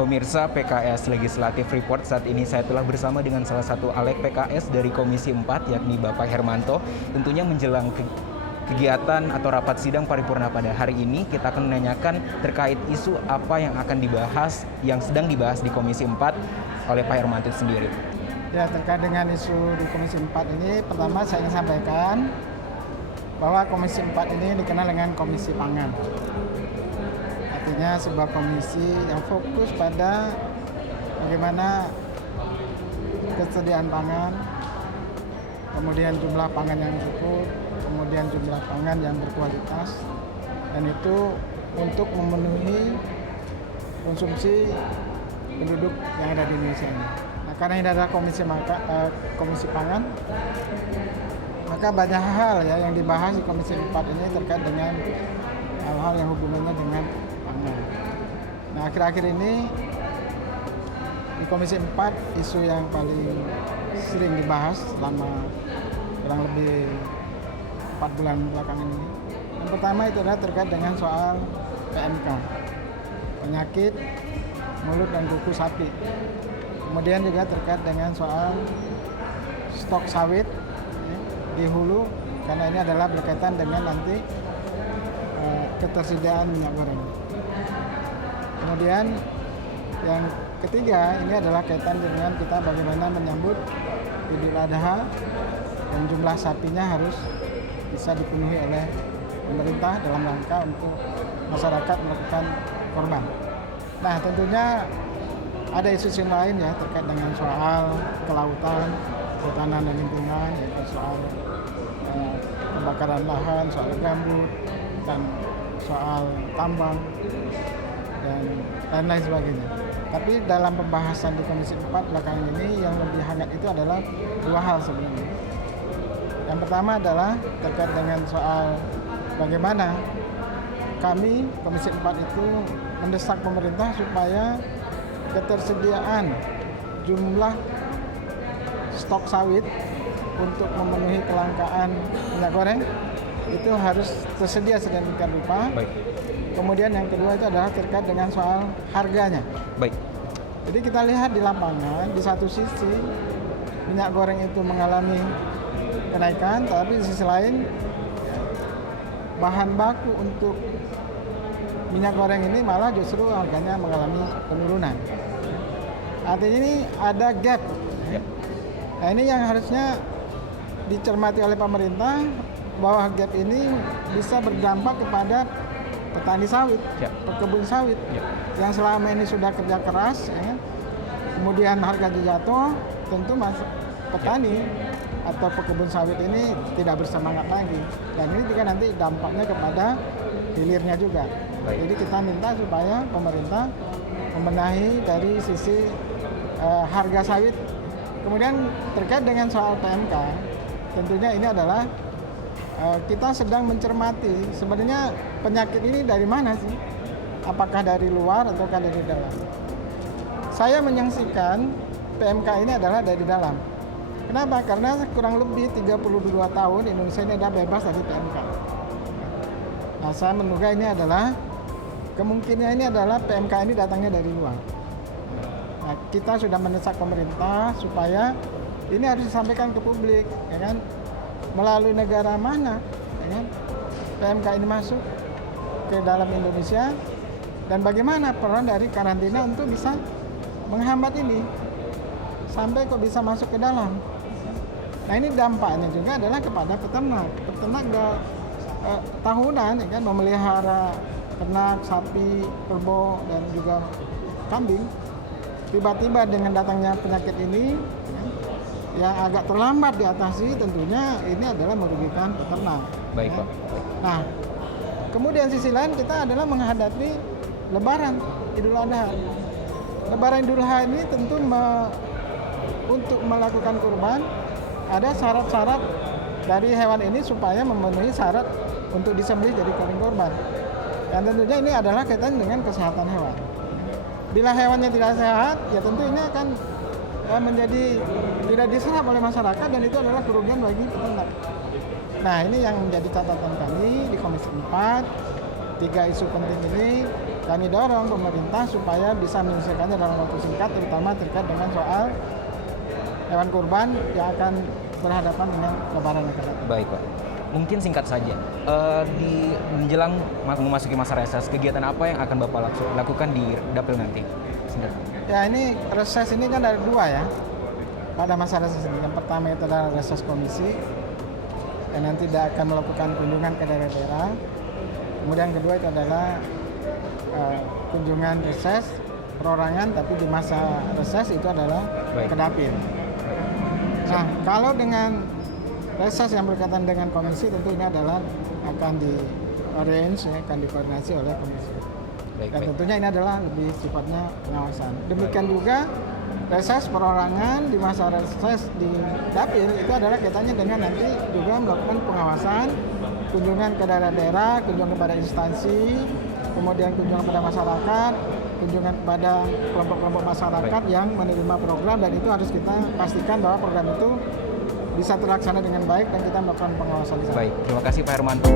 Pemirsa PKS Legislatif Report, saat ini saya telah bersama dengan salah satu alek PKS dari Komisi 4, yakni Bapak Hermanto. Tentunya menjelang kegiatan atau rapat sidang paripurna pada hari ini, kita akan menanyakan terkait isu apa yang akan dibahas, yang sedang dibahas di Komisi 4 oleh Pak Hermanto sendiri. Ya, terkait dengan isu di Komisi 4 ini, pertama saya ingin sampaikan bahwa Komisi 4 ini dikenal dengan Komisi Pangan. Artinya sebuah komisi yang fokus pada bagaimana kesediaan pangan, kemudian jumlah pangan yang cukup, kemudian jumlah pangan yang berkualitas, dan itu untuk memenuhi konsumsi penduduk yang ada di Indonesia ini. Nah, karena ini adalah komisi pangan, maka banyak hal ya yang dibahas di Komisi 4 ini terkait dengan hal-hal yang hubungannya dengan pangan. Nah, akhir-akhir ini di Komisi 4 isu yang paling sering dibahas selama kurang lebih 4 bulan belakangan ini. Yang pertama itu adalah terkait dengan soal PMK, penyakit mulut dan kuku sapi. Kemudian juga terkait dengan soal stok sawit di hulu, karena ini adalah berkaitan dengan nanti ketersediaan minyak goreng. Kemudian yang ketiga ini adalah kaitan dengan kita bagaimana menyambut Idul Adha, dan jumlah sapinya harus bisa dipenuhi oleh pemerintah dalam rangka untuk masyarakat melakukan korban. Nah, tentunya ada isu lain ya terkait dengan soal kelautan, kehutanan dan lingkungan, yaitu soal kebakaran lahan, soal gambut, dan soal tambang dan lain-lain sebagainya. Tapi dalam pembahasan di Komisi 4 belakangan ini yang lebih hangat itu adalah dua hal sebenarnya. Yang pertama adalah terkait dengan soal bagaimana kami Komisi 4 itu mendesak pemerintah supaya ketersediaan jumlah stok sawit untuk memenuhi kelangkaan minyak goreng itu harus tersedia sedemikian rupa. Baik. Kemudian yang kedua itu adalah terkait dengan soal harganya. Baik. Jadi kita lihat di lapangan, di satu sisi minyak goreng itu mengalami kenaikan, tapi di sisi lain bahan baku untuk minyak goreng ini malah justru harganya mengalami penurunan. Artinya ini ada gap. Nah, ini yang harusnya dicermati oleh pemerintah, bahwa gap ini bisa berdampak kepada petani sawit, pekebun sawit, yang selama ini sudah kerja keras, ya, kemudian harganya jatuh, tentu petani atau pekebun sawit ini tidak bersemangat lagi, dan ini juga nanti dampaknya kepada hilirnya juga. Jadi kita minta supaya pemerintah membenahi dari sisi harga sawit. Kemudian terkait dengan soal PMK, tentunya ini adalah kita sedang mencermati sebenarnya penyakit ini dari mana sih? Apakah dari luar ataukah dari dalam? Saya menyaksikan PMK ini adalah dari dalam. Kenapa? Karena kurang lebih 32 tahun Indonesia ini sudah bebas dari PMK. Nah, saya menduga ini adalah kemungkinan ini adalah PMK ini datangnya dari luar. Nah, kita sudah mendesak pemerintah supaya ini harus disampaikan ke publik, ya kan? Melalui negara mana, ya kan? PMK ini masuk ke dalam Indonesia, dan bagaimana peran dari karantina untuk bisa menghambat ini sampai kok bisa masuk ke dalam. Nah, ini dampaknya juga adalah kepada peternak tahunan, ya kan, memelihara ternak, sapi, kerbau, dan juga kambing. Tiba-tiba dengan datangnya penyakit ini, ya, yang agak terlambat diatasi, tentunya ini adalah merugikan peternak. Baik, ya. Pak. Nah, kemudian sisi lain kita adalah menghadapi Lebaran Idul Adha. Lebaran Idul Adha ini tentu untuk melakukan kurban ada syarat-syarat dari hewan ini supaya memenuhi syarat untuk disembelih jadi korban. Dan tentunya ini adalah kaitan dengan kesehatan hewan. Bila hewannya tidak sehat, ya tentu ini akan menjadi tidak diserap oleh masyarakat, dan itu adalah kerugian bagi peternak. Nah, ini yang menjadi catatan kami di Komisi 4, 3 isu penting ini kami dorong pemerintah supaya bisa menyelesaikannya dalam waktu singkat, terutama terkait dengan soal hewan kurban yang akan berhadapan dengan Lebaran akan datang. Baik Pak, mungkin singkat saja, di menjelang memasuki masa reses, kegiatan apa yang akan Bapak lakukan di Dapil nanti? Singkat. Ya, ini reses ini kan ada dua ya pada masa reses ini. Yang pertama itu adalah reses komisi yang nanti tidak akan melakukan kunjungan ke daerah-daerah. Kemudian kedua itu adalah kunjungan reses perorangan, tapi di masa reses itu adalah ke dapil. Nah, kalau dengan reses yang berkaitan dengan komisi, tentu ini adalah akan di-arrange, ya, akan dikoordinasi oleh komisi. Dan tentunya ini adalah lebih sifatnya pengawasan. Demikian juga reses perorangan di masa reses di dapil itu adalah kaitannya dengan nanti juga melakukan pengawasan, kunjungan ke daerah-daerah, kunjungan kepada instansi, kemudian kunjungan kepada masyarakat, kunjungan kepada kelompok-kelompok masyarakat yang menerima program, dan itu harus kita pastikan bahwa program itu bisa terlaksana dengan baik dan kita melakukan pengawasan di sana. Baik, terima kasih Pak Hermanto.